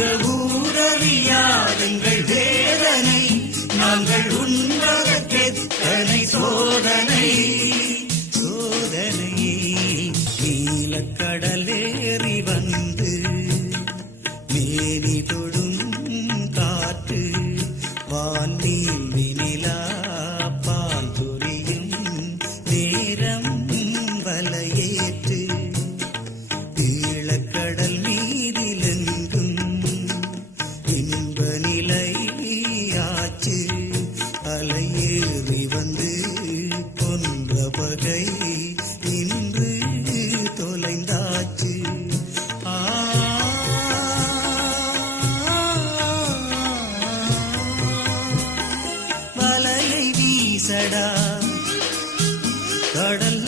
இந்த ஊரறியாதங்கள் வேதனை நாங்கள் உண்பதற்கெத்தனை சோதனை சோதனை நீலக்கடலேறி வந்து மேனி தொடும் காற்று வான்மீன் வினிலா பால் துரியும் நேரம் வலையேற்று ஈழக்கடல் மீதிலெங்கும் இன்ப நிலையாச்சு அலையேறி வந்து கொன்ற பகை இன்று தொலைந்தாச்சு வலையை வீசடா கடல்